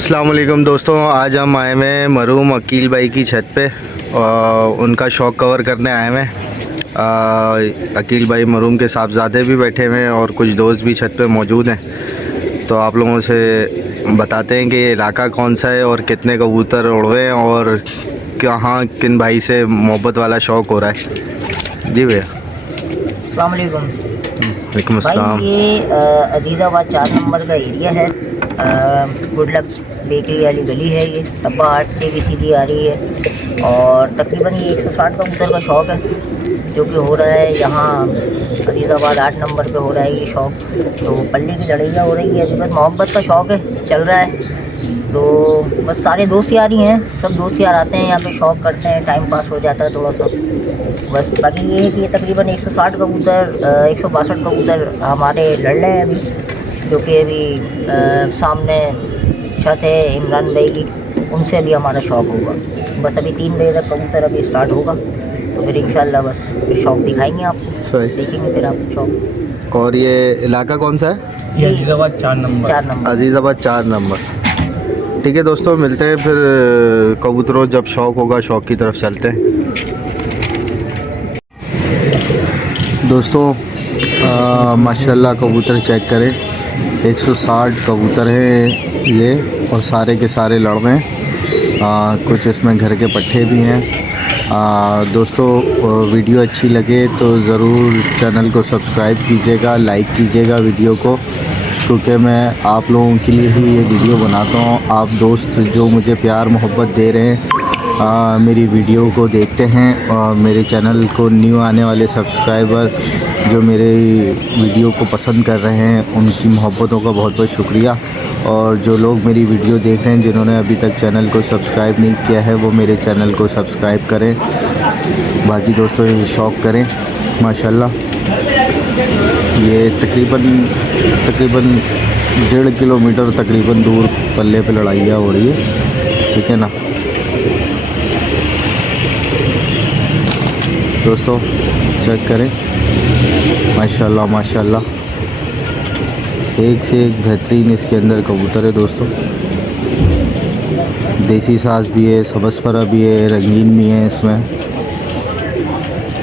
अस्सलाम वालेकुम दोस्तों, आज हम आए हुए हैं मरहूम अकील भाई की छत पे और उनका शौक़ कवर करने आए हुए हैं। अकील भाई मरहूम के साहबजादे भी बैठे हुए हैं और कुछ दोस्त भी छत पे मौजूद हैं। तो आप लोगों से बताते हैं कि ये इलाका कौन सा है और कितने कबूतर उड़े हैं और कहाँ किन भाई से मोहब्बत वाला शौक़ हो रहा है। जी भैया। अस्सलाम वालेकुम। वालेकुम अस्सलाम। भाई ये अजीज़ाबाद 4 नंबर का एरिया है। गुडलक बेकरी वाली गली है। ये तब्बा हाट से भी सीधी आ रही है और तकरीबन ये 160 कबूतर का शौक़ है जो कि हो रहा है यहाँ अजीज़ाबाद 8 नंबर पे हो रहा है ये शौक़। तो पल्ले की लड़ाइयाँ हो रही है, अभी बस मोहब्बत का शौक़ है, चल रहा है। तो बस सारे दोस्त यार ही हैं, सब दोस्त यार आते हैं यहाँ पे, शौक़ करते हैं, टाइम पास हो जाता है थोड़ा सा। बस बाकी ये है कि ये तकरीबन 160 कबूतर 162 कबूतर हमारे लड़ रहे हैं अभी, जो कि अभी सामने छत है इमरान भाई की, उनसे अभी हमारा शौक़ होगा। बस अभी 3 बजे तक कबूतर अभी स्टार्ट होगा, तो फिर इंशाल्लाह बस फिर शौक़ दिखाएंगे आपको, देखेंगे फिर आप शौक़। और ये इलाका कौन सा है? ये अजीज़ाबाद 4 नंबर। अजीज़ाबाद 4 नंबर। ठीक है दोस्तों, मिलते हैं फिर कबूतरों जब शौक़ होगा, शौक़ की तरफ चलते हैं दोस्तों। माशाल्लाह कबूतर चेक करें, 160 कबूतर हैं ये और सारे के सारे लड़ रहे हैं। कुछ इसमें घर के पट्ठे भी हैं। दोस्तों वीडियो अच्छी लगे तो ज़रूर चैनल को सब्सक्राइब कीजिएगा, लाइक कीजिएगा वीडियो को, क्योंकि मैं आप लोगों के लिए ही ये वीडियो बनाता हूँ। आप दोस्त जो मुझे प्यार मोहब्बत दे रहे हैं, मेरी वीडियो को देखते हैं और मेरे चैनल को न्यू आने वाले सब्सक्राइबर जो मेरे वीडियो को पसंद कर रहे हैं, उनकी मोहब्बतों का बहुत बहुत शुक्रिया। और जो लोग मेरी वीडियो देख रहे हैं जिन्होंने अभी तक चैनल को सब्सक्राइब नहीं किया है, वो मेरे चैनल को सब्सक्राइब करें। बाकी दोस्तों ये शौक़ करें माशाल्लाह। ये तकरीबन 1.5 किलोमीटर तकरीबन दूर पल्ले पे लड़ाइयाँ हो रही है, ठीक है ना दोस्तों। चेक करें माशाल्लाह माशाल्लाह, एक से एक बेहतरीन इसके अंदर कबूतर है दोस्तों। देसी साज भी है, सबसपरा भी है, रंगीन भी है इसमें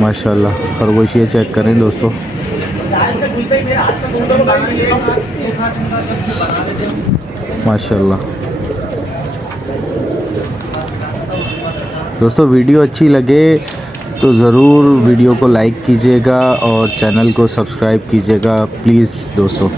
माशाल्लाह। खरगोशिया चेक करें दोस्तों, माशाल्लाह। दोस्तों वीडियो अच्छी लगे तो ज़रूर वीडियो को लाइक कीजिएगा और चैनल को सब्सक्राइब कीजिएगा प्लीज़ दोस्तों।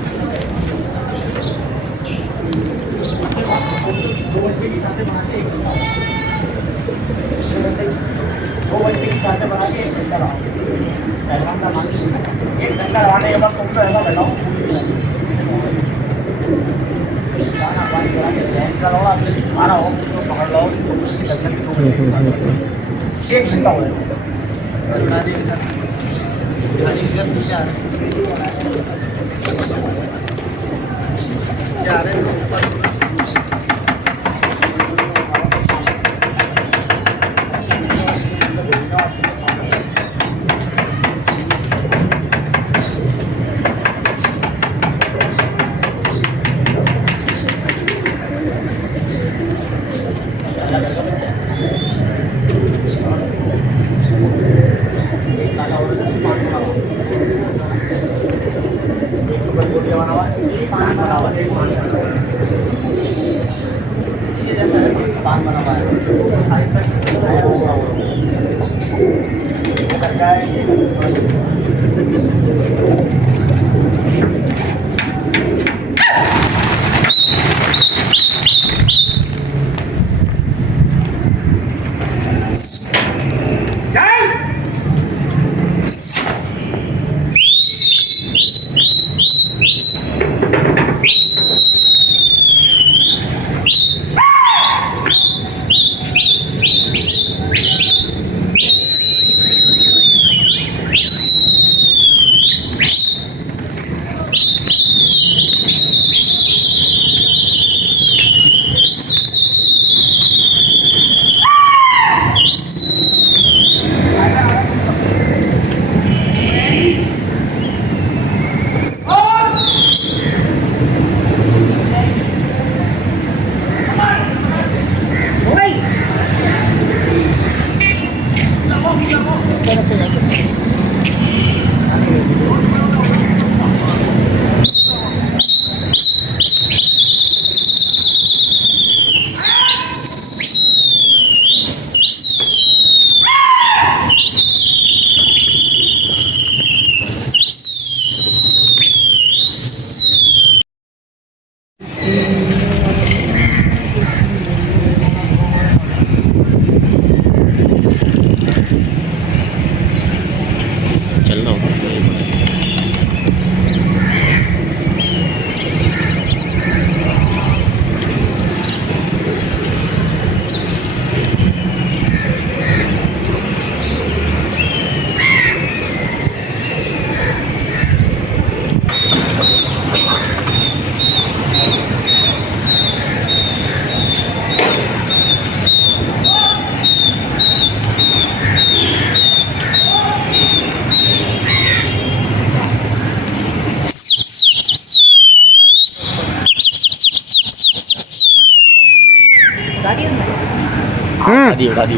उठा दी।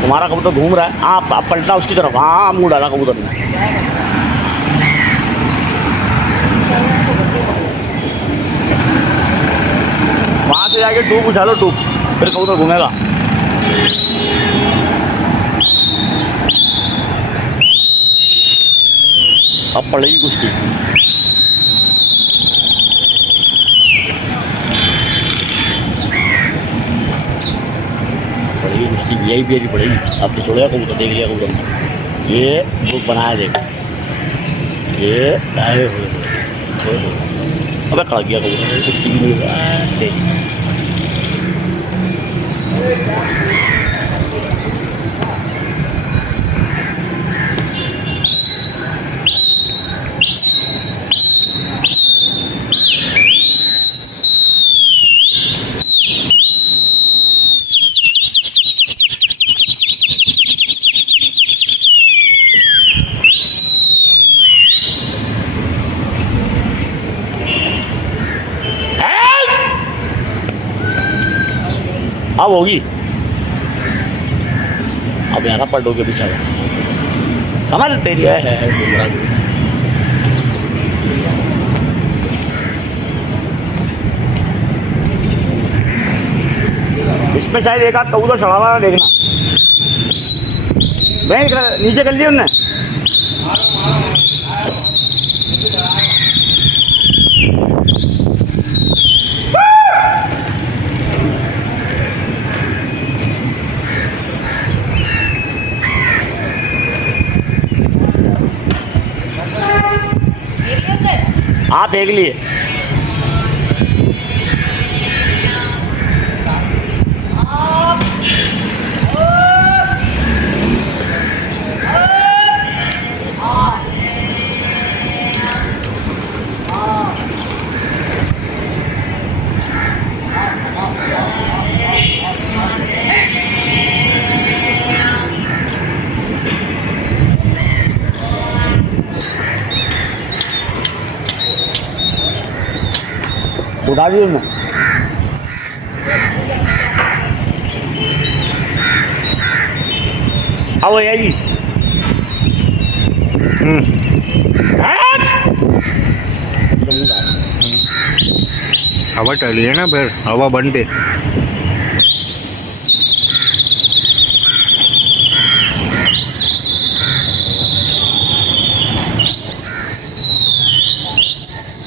तुम्हारा कबूतर घूम रहा है। आप पलटा उसकी तरफ। हाँ मुँह डाला कबूतर ने। वहाँ से जाके टूप उछालो टूप, फिर कबूतर घूमेगा। अब पड़ेगी कुश्ती। पड़ेगी कुश्ती, वीआईपी पड़ेगी। अब तो छोड़ेगा कबूतर, देख लिया कबूतर ने। ये ग्रुप बनाया देख, ये आए हुए। अबे खड़ा गया कबूतर, कुश्ती भी नहीं हुआ। अब होगी। अब यहाँ पलटो के पीछे समझ तेरी है। इसमें शायद एक आध कबूतर चढ़ा हुआ है, देखना। नीचे कर लिया उनने। आप देख लिए। उठा दी उन्होंने। अब हो जाएगी। हवा टली है ना, फिर हवा बंद है।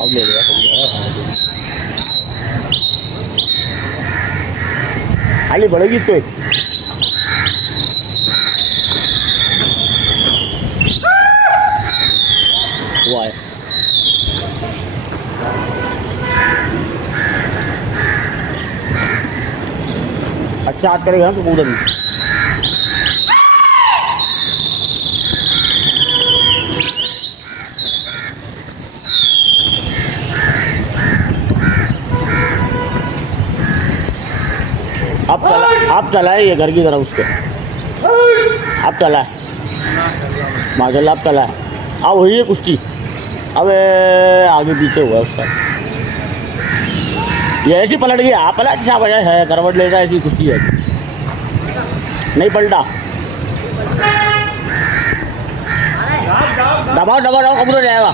अब ले लिया खाली बढ़ेगी तो एक। वो आए। अच्छा हाथ करेगा तो कूदन। अब चलाए ये घर की तरफ उसके। अब चला है माशाल्लाह, अब चला है। अब हुई है कुश्ती। अब आगे पीछे हुआ उसका। ये ऐसी पलट गया। आप पलट क्या वजह है, करवट लेता ऐसी कुश्ती है। नहीं पलटा। दबाओ दबाओ दबाओ, कबूतर जाएगा।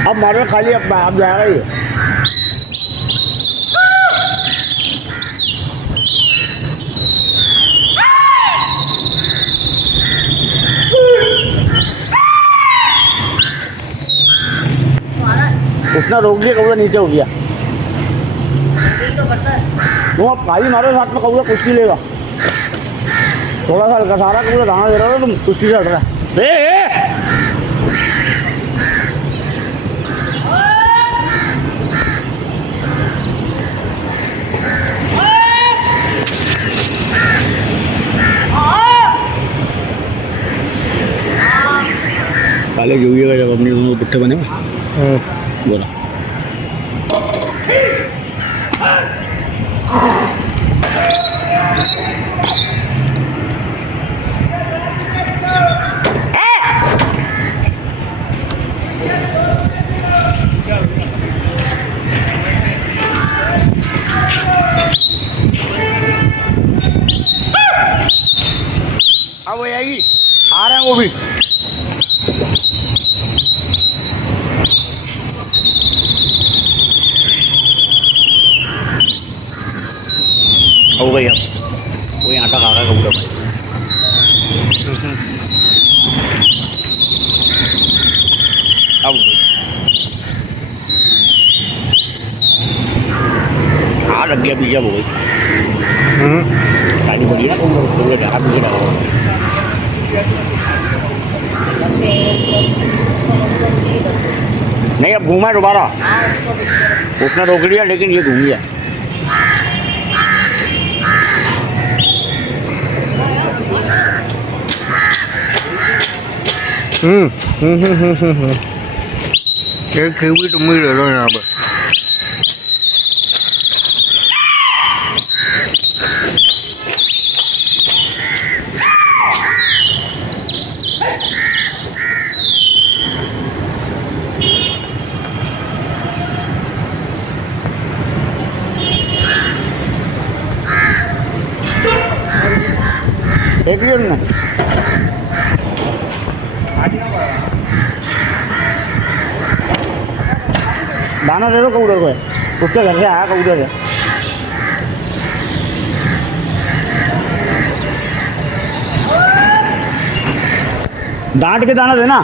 अब मारो खाली, अब जाएगा ये। उसने रोक दिया, कबूतर नीचे हो गया। तुम अब खाली मारो साथ में, कबूतर कुश्ती लेगा। थोड़ा सा हल्का सारा कबूतर दाना दे रहा हो, तुम कुश्ती से हट रहा है। काले जोगिएगा जब अपनी पुट्ठे बने। बोला अब वो आएगी, आ रहे हैं वो भी। हो गई अब वो यहाँ तक आ गया कबूतर भाई। अब हो गई, हाँ लग गया पीछे, हो गई खानी पड़ी है ना कबूतर ज़्यादा पीछे लगा हुआ। नहीं अब घूमा दोबारा, उसने रोक लिया लेकिन ये घूम गया। एक खीवी तुम ही ले लो यहाँ पर। देख लिया तुमने? दाना दे दो कबूतर को, उसके घर से आया कबूतर है। डांट के दाना देना।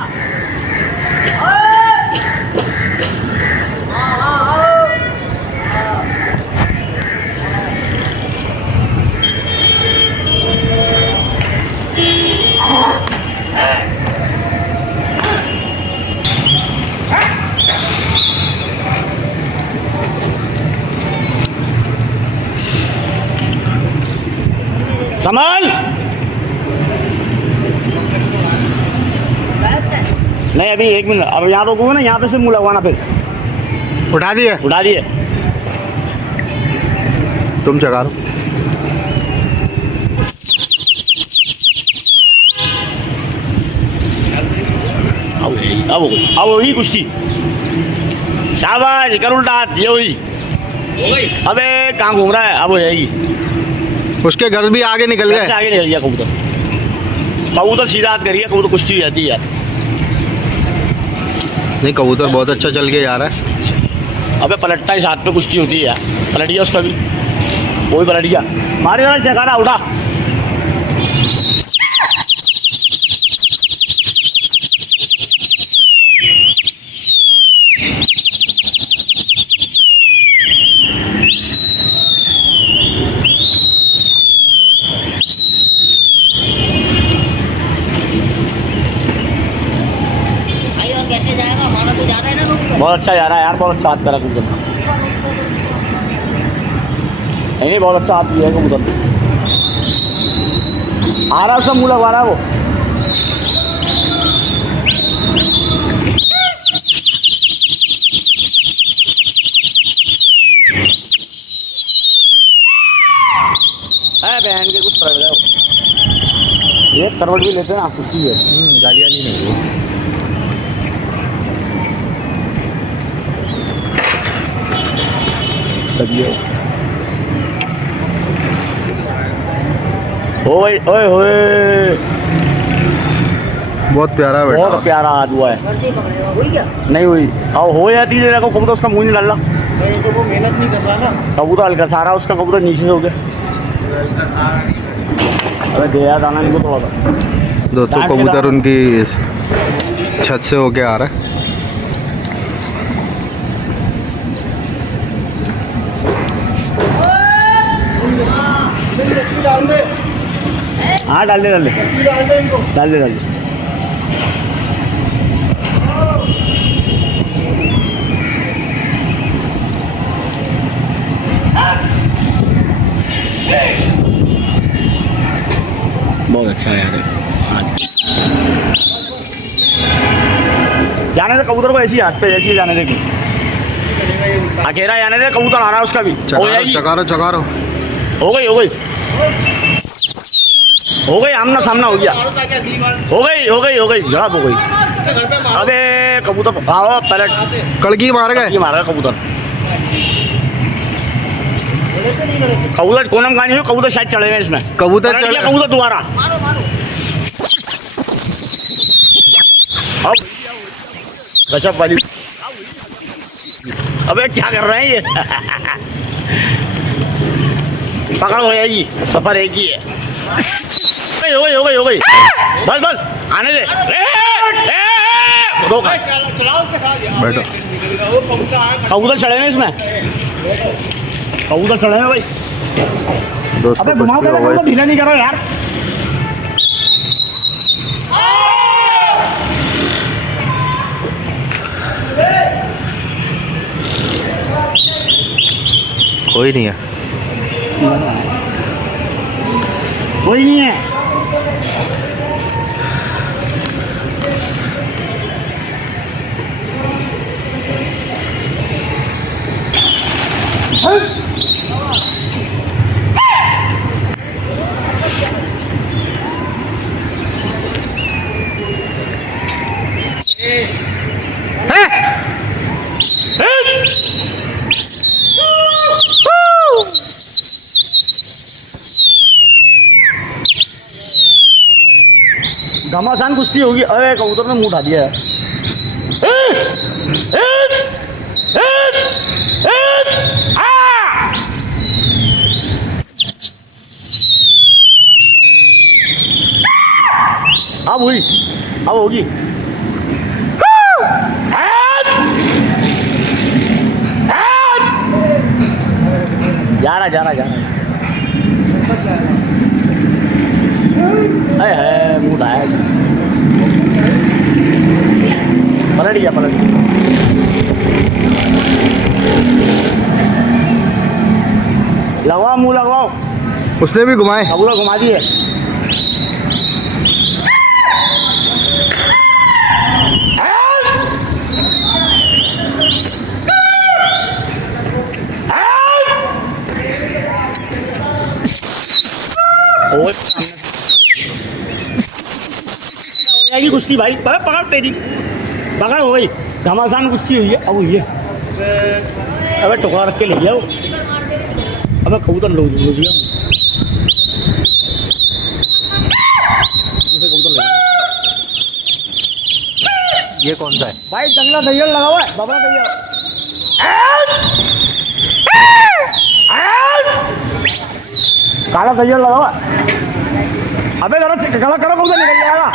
संभाल, नहीं अभी 1 मिनट, अब यहाँ रोकूंगा ना, यहाँ पे से मुँह लगवाना, फिर उठा दिए, उठा दिए। तुम चढ़ा लो। अब वही कुश्ती, शाबाश, कर उल्टा हाथ, ये हुई। अबे कहाँ घूम रहा है, अब हो जाएगी। उसके घर भी आगे निकल गए, आगे निकल गया कबूतर। कबूतर सीधा हाथ करिए, कबूतर कुश्ती हो जाती है यार। नहीं कबूतर बहुत अच्छा चल के जा रहा है। अबे पलटता इस हाथ पे कुश्ती होती है यार, पलट गया उसका भी, वो भी पलट गया। मारे वाला चकारा उठा। कैसे जाएगा, हमारा तो जा रहा है ना लोग। बहुत अच्छा जा रहा है यार, बहुत अच्छा हाथ करा कबूतर। नहीं बहुत अच्छा हाथ लिया है कबूतर, आ रहा है, उसका मुँह लगवा रहा है वो। बहन के कुछ पड़ गया, एक करवट भी लेते ना, खुशी है। गालियाँ नहीं है वो। ओए ओए होए, बहुत प्यारा बेटा, बहुत प्यारा हाथ हुआ है। घर से ही पकड़े हो, हुई क्या? नहीं हुई, और हो जाती है, देखो कबूतर उसका मुंह नहीं डाल रहा। मेरे तो वो मेहनत नहीं कर रहा ना। कबूतर हल्का सारा, उसका कबूतर नीचे से हो गया। अरे गया दाना इनको थोड़ा सा। दोस्तों कबूतर उनकी छत से होके आ रहा है। हाँ डाल दे, डाल दे, डाल दे, डाल दे। बहुत अच्छा है यार। जा जाने दे कबूतर को, ऐसी हाथ पे ऐसी जाने दे, अकेला जाने दे, कबूतर आ रहा है उसका भी। हो जाएगी, चकारो हो गई, हो गई, आमना सामना हो गया, हो गई, झड़प हो गई। अबे कबूतर आओ पहले, कड़की मार गए, मारा कबूतर, कबूतर कोनम कहानी है, कबूतर शायद चढ़े गए इसमें, कबूतर चढ़, कबूतर दोबारा। अब गजब वाली, अबे क्या कर रहे हैं ये? पकड़ हो जाएगी, सफर एक ही है। हो गई, बस आने दे, बैठो। कबूतर चढ़े हैं इसमें, कबूतर चढ़े हैं भाई। दोस्तों अबे घुमाओ, कुछ भी हो गए, ढीला नहीं करो यार। कोई नहीं है, कोई नहीं है। घमासान कुश्ती होगी। अरे कबूतर ने मुंह उठा दिया है। अब हुई, अब होगी। जा रहा है, मुंह उठाया है। पलट गया। लगवाओ, मुंह लगवाओ। उसने भी घुमाए, कबूतर घुमा दिए। कुश्ती भाई, पकड़ तेरी, पकड़ हो गई। घमासान कुश्ती हुई है, अब हुई है। अबे टुकड़ा रख के ले जाओ। अबे कबूतर लो गया। ये कौन सा है भाई? जंगला दैयल लगा हुआ है, बबला दैयल। काला दैयल लगा हुआ है। अबे जरा गला करो, कबूतर निकल जाएगा।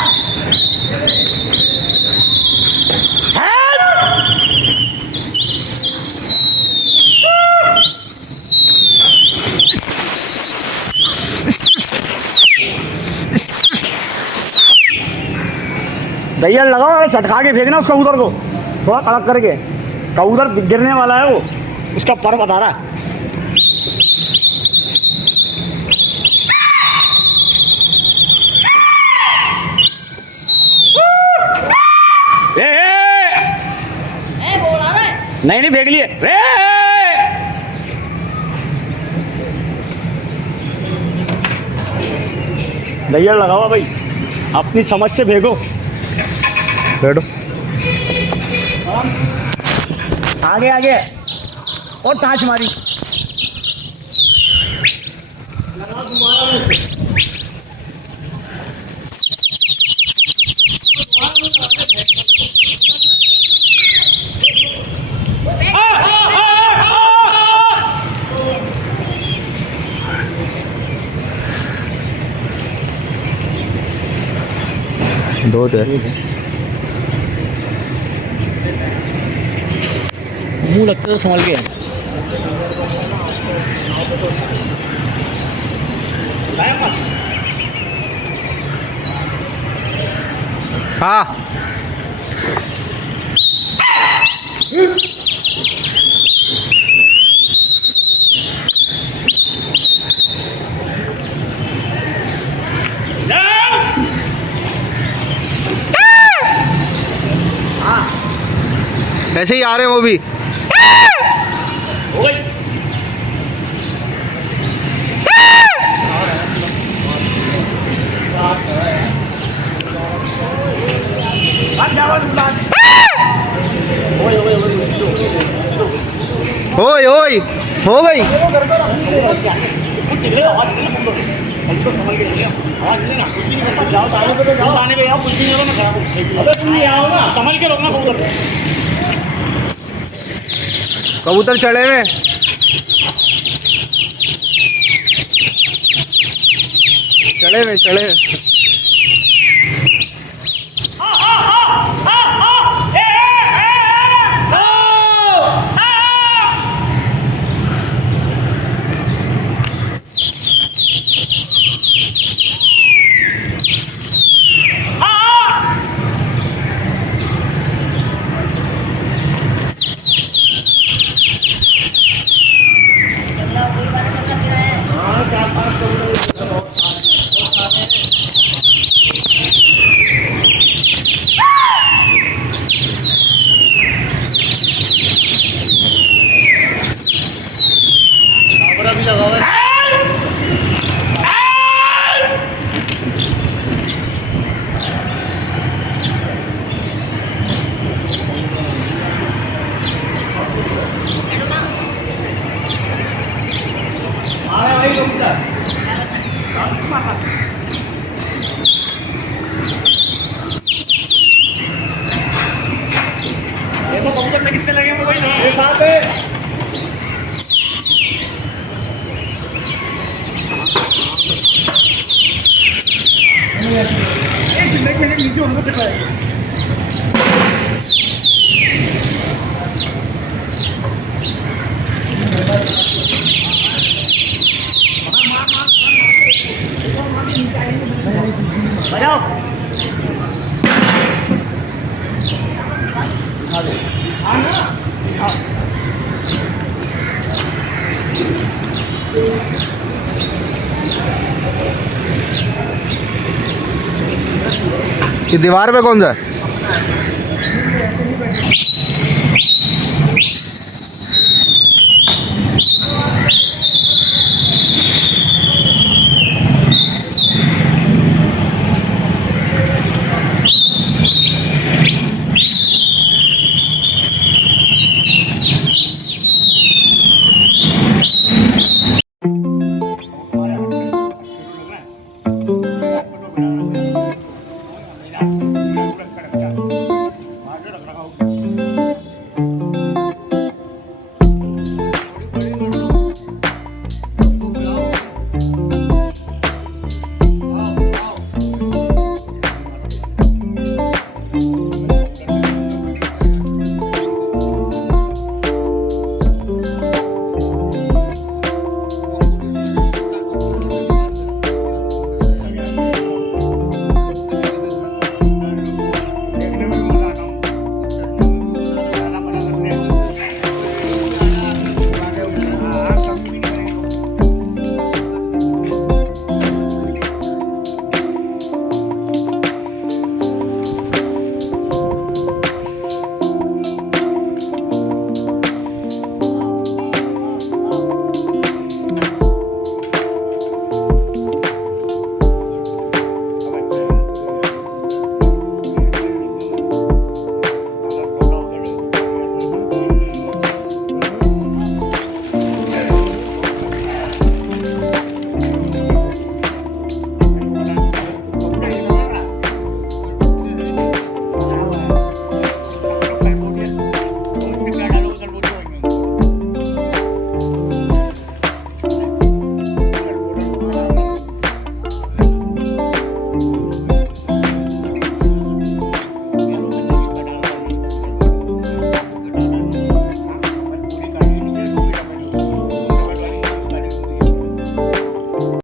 दैयल लगाओ, चटका के फेंकना उस कबूतर को, थोड़ा कड़क करके। कबूतर गिरने वाला है वो, उसका पर बता रहा है। नहीं फेंक लिए। दैयल लगाओ भाई, अपनी समझ से फेंको। बैठो। आगे और टाँच मारी। दो दे, मुंह लगता तो संभल के। हाँ ऐसे ही आ रहे हैं वो भी। हो गई। ओए ओए हो गई। समझ के रोकना कबूतर। कबूतर चढ़े हुए। चढ़े हुए चढ़े हुए। कबूतर में कितने लगे मोबाइल? 7 है। नीचे उनको दिखाएगा। ये दीवार पे कौन सा है?